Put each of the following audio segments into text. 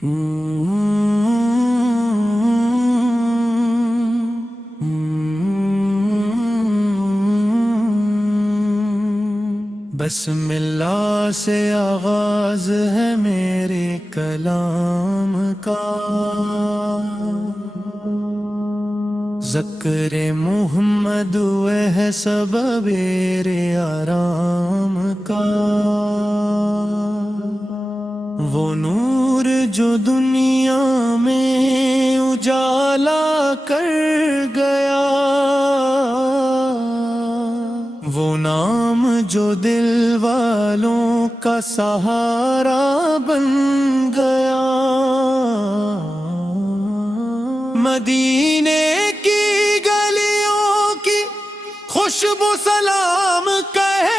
بسم اللہ سے آغاز ہے میرے کلام کا، ذکر محمد ہے سبب میرے آرام کا۔ وہ نور جو دنیا میں اجالا کر گیا، وہ نام جو دل والوں کا سہارا بن گیا۔ مدینے کی گلیوں کی خوشبو سلام کہے،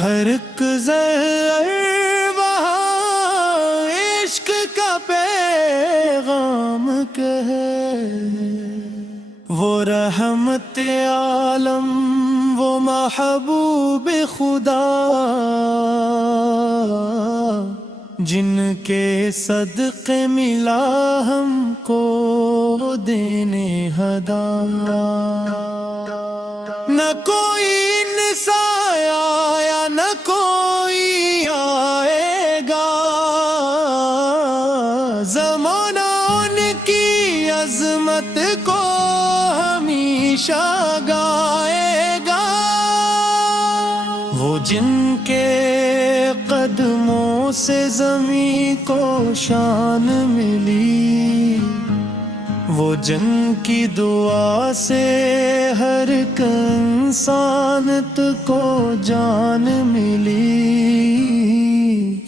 ہر ایک زہر وہاں عشق کا پیغام کہے۔ وہ رحمت عالم، وہ محبوب خدا، جن کے صدقے ملا ہم کو دین ہدا۔ نہ کوئی نسایا یا نہ کوئی آئے گا، زمانہ ان کی عظمت کو ہمیشہ گائے گا۔ وہ جن کے قدموں سے زمین کو شان ملی، وہ جن کی دعا سے ہر ایک انسانت کو جان ملی۔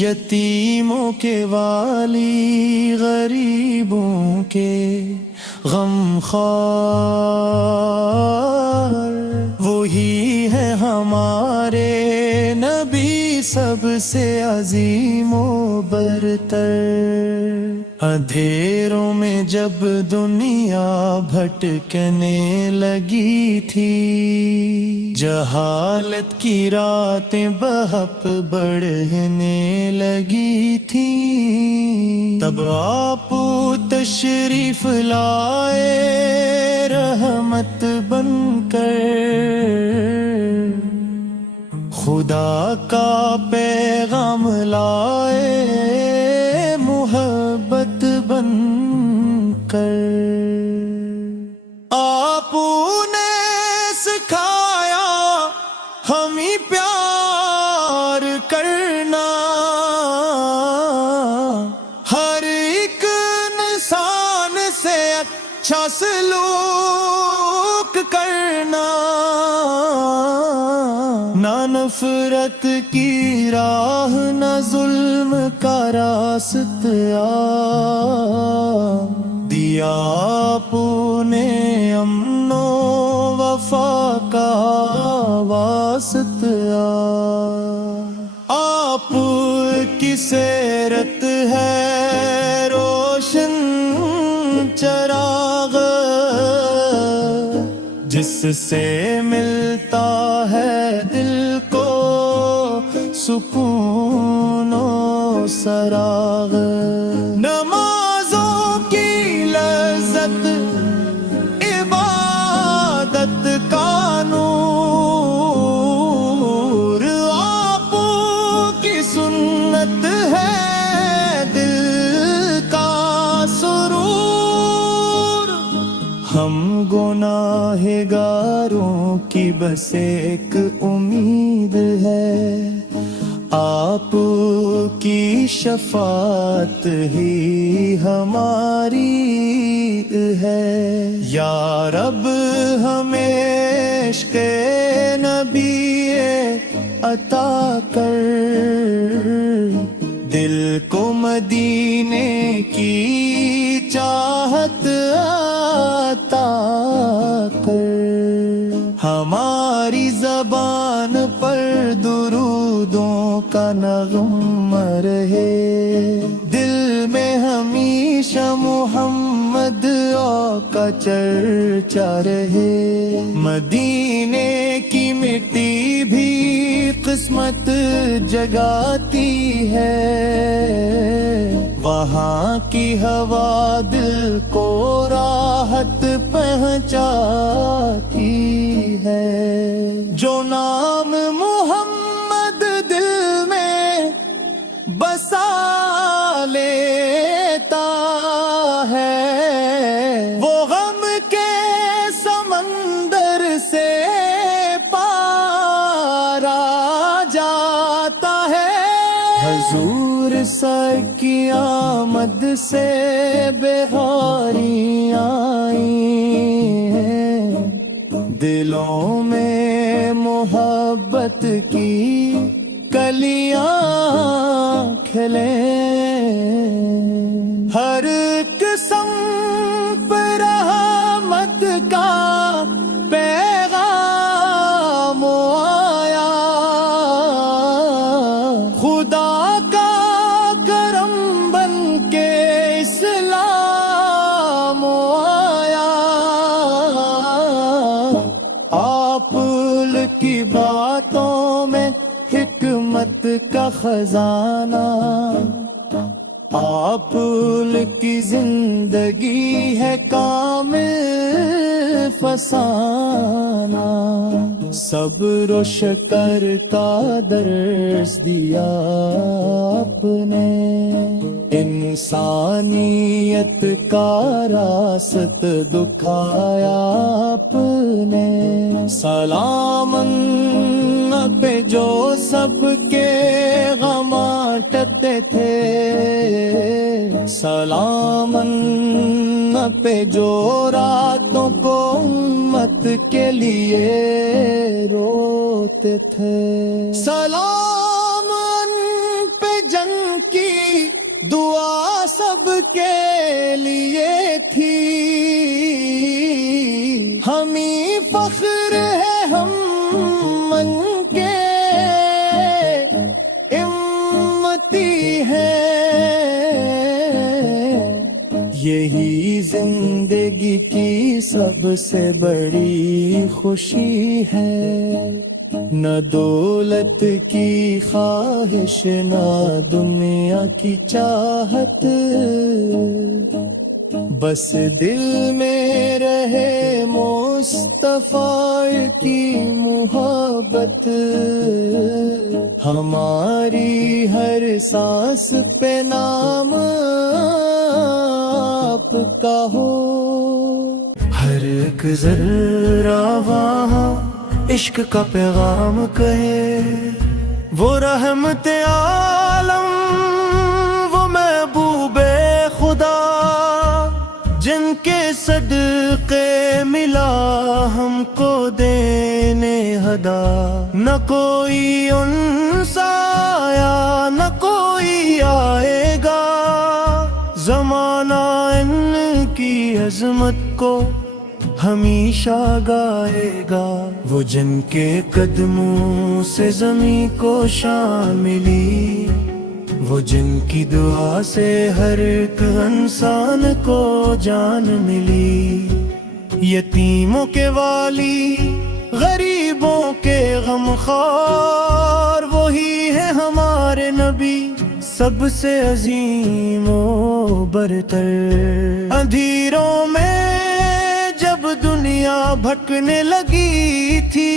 یتیموں کے والی، غریبوں کے غم خوار، وہی ہے ہمارے نبی سب سے عظیم و برتر۔ اندھیروں میں جب دنیا بھٹکنے لگی تھی، جہالت کی راتیں بہپ بڑھنے لگی تھی، تب آپ تشریف لائے رحمت بن کر، خدا کا پیغام لائے محبت بن کر۔ آپ نے سکھایا ہمیں پیار کرنا، ہر ایک انسان سے اچھا سلوک کرنا، نہ نفرت کی راہ نہ ظلم کا راستہ دیا آپ نے، امن و وفا کا واسطہ۔ آپ کی سیرت ہے روشن چراغ، جس سے ملتا ہے دل کو سکون و سراغ۔ نمازوں کی لذت، عبادت کا نور، آپ کی سنت ہے دل کا سرور۔ ہم گناہگاروں کی بس ایک امید ہے، آپ کی شفاعت ہی ہماری ہے۔ یا رب ہمیں عشق نبی عطا کر، دل کو مدینے کی چاہت عطا کر۔ ہماری زبان پر درودوں کا نغمہ رہے، دل میں ہمیشہ محمد کا چرچا رہے۔ مدینے کی مٹی بھی قسمت جگاتی ہے، وہاں کی ہوا دل کو راحت پہنچاتی ہے۔ جو نام محمد دل میں بسا لیتا ہے، وہ غم کے سمندر سے پار آ جاتا ہے۔ حضور سر کی آمد سے بہاری آئی ہیں، دلوں میں محبت کی کلیاں کھلیں، ہر قسم پر رحمت کا پیغام آیا، خدا کا کرم بن کے اسلام آیا۔ آپ کی باتوں میں حکمت کا خزانہ، آپ کی زندگی ہے کامل فسانہ، صبر و شکر کا درس دیا آپ نے، انسانیت کا راست دکھایا آپ نے۔ سلام پہ جو سب کے غم بانٹتے تھے، سلام پہ جو راتوں کو امت کے لیے روتے تھے، سلام پہ جنگ کی دعا سب کے لیے تھی، ہمیں فخر ہے ہم من کے امتی ہیں، یہی زندگی کی سب سے بڑی خوشی ہے، نہ دولت کی خواہش نہ دنیا کی چاہت، بس دل میں رہے مصطفیٰ کی محبت، ہماری ہر سانس پہ نام آپ کا ہو، ہر ایک ذرہ وہاں عشق کا پیغام کہے، وہ رحمت عالم وہ محبوب خدا، جن کے صدقے ملا ہم کو دینے ہدا، نہ کوئی ان سا آیا نہ کوئی آئے گا، زمانہ ان کی عظمت کو ہمیشہ گائے گا، وہ جن کے قدموں سے زمین کو شان ملی، وہ جن کی دعا سے ہر ایک انسان کو جان ملی، یتیموں کے والی غریبوں کے غمخوار، وہی ہے ہمارے نبی سب سے عظیم و برتر۔ اندھیروں میں جب دنیا بھٹکنے لگی تھی،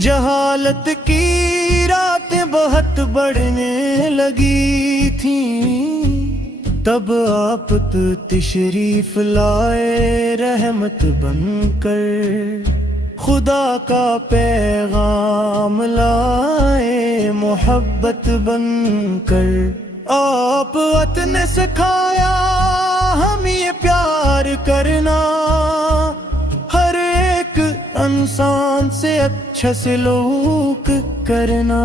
جہالت کی راتیں بہت بڑھنے لگی تھیں، تب آپ تشریف لائے رحمت بن کر، خدا کا پیغام لائے محبت بن کر، آپ نے سکھایا ہمیں پیار کرنا، ہر ایک انسان سے اچھا سلوک کرنا،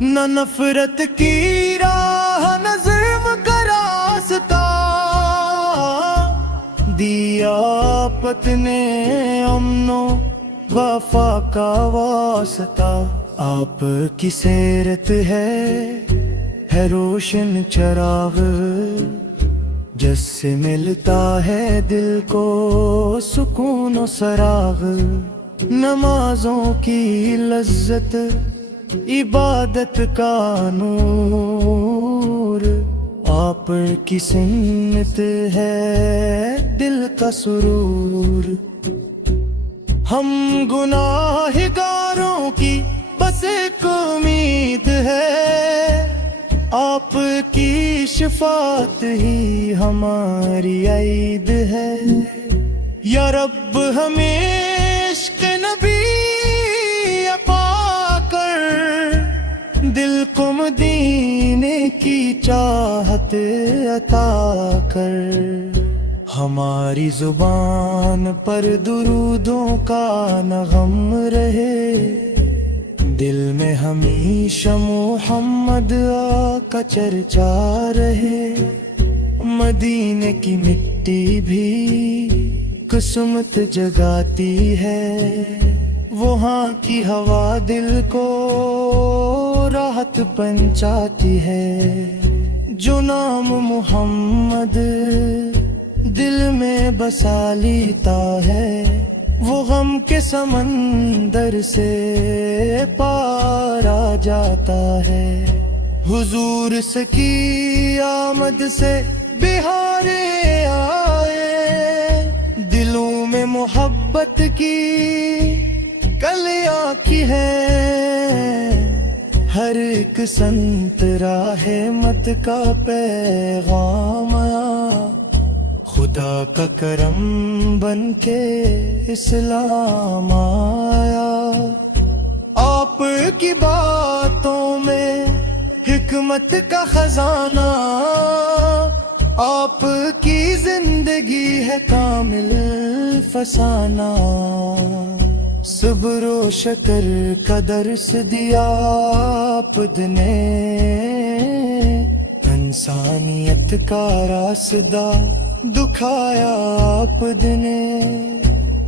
نہ نفرت کی راہ نہ ظلم کا راستہ، دیا آپ نے امن و وفا کا واسطہ، آپ کی سیرت ہے روشن چراغ، جس سے ملتا ہے دل کو سکون و سراغ، نمازوں کی لذت عبادت کا نور آپ کی سنت ہے دل کا سرور ہم گناہگاروں کی بس ایک امید ہے آپ کی شفاعت ہی ہماری عید ہے یا رب ہمیں عشق نبی پا کر دل کو مدینے کی چاہت عطا کر ہماری زبان پر درودوں کا نغم رہے دل میں ہمیشہ محمد کا چرچا رہے مدینے کی مٹی بھی قسمت جگاتی ہے وہاں کی ہوا دل کو راحت پہنچاتی ہے جو نام محمد دل میں بسا لیتا ہے وہ غم کے سمندر سے پار آ جاتا ہے حضور سے کی آمد سے بہاریں آئے دلوں میں محبت کی کلیاں کی ہے ہر ایک سنت راہ مت کا پیغام آیا خدا کا کرم بن کے اسلام آیا آپ کی باتوں میں حکمت کا خزانہ آپ کی زندگی ہے کامل فسانہ صبر و شکر کا درس دیا آپ نے انسانیت کا راستہ دکھایا آپ نے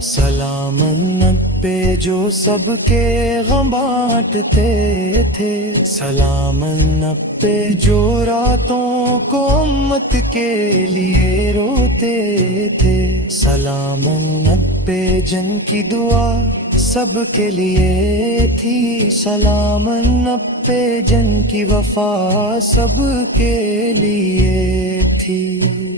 سلام النبی پہ جو سب کے غم بانٹتے تھے سلام النبی پہ جو راتوں کو امت کے لیے روتے تھے سلام النبی پہ جن کی دعا سب کے لیے تھی سلام النبی پہ جن کی وفا سب کے لیے تھی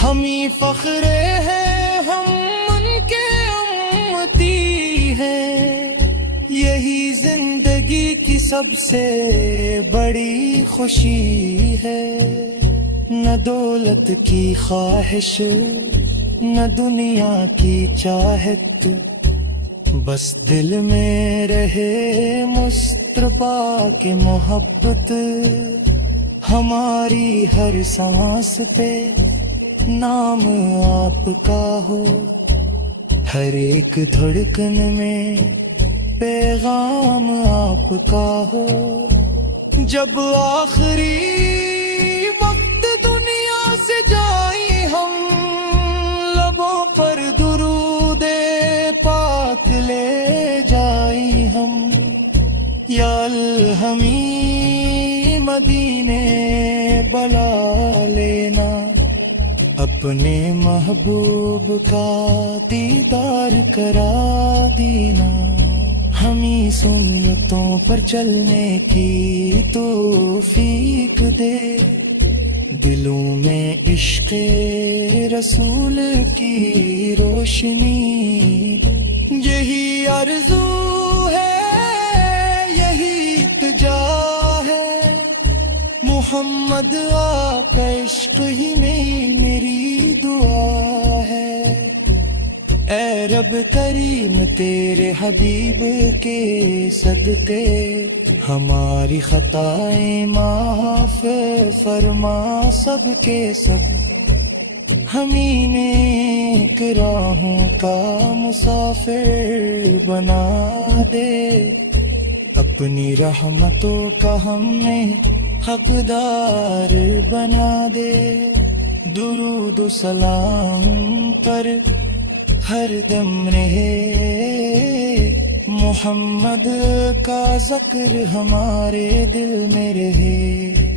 ہم ہی فخر ہیں ہم ان کے امتی ہیں یہی زندگی کی سب سے بڑی خوشی ہے نہ دولت کی خواہش نہ دنیا کی چاہت بس دل میں رہے مصطفیٰ کی محبت ہماری ہر سانس پہ نام آپ کا ہو ہر ایک دھڑکن میں پیغام آپ کا ہو جب آخری وقت دنیا سے جائیں ہم لبوں پر درود پاک لے جائیں ہم یا الہمی مدینے بلا لینا اپنے محبوب کا دیدار کرا دینا ہمیں سنتوں پر چلنے کی توفیق دے دلوں میں عشق رسول کی روشنی یہی آرزو ہے یہی التجا ہے محمد آقا عشق ہی میں میری دعا ہے اے رب کریم تیرے حبیب کے صدقے ہماری خطائیں معاف فرما سب کے سب ہمیں نیک راہوں کا مسافر بنا دے اپنی رحمتوں کا ہمیں حقدار بنا دے درود و سلام پر ہر دم رہے محمد کا ذکر ہمارے دل میں رہے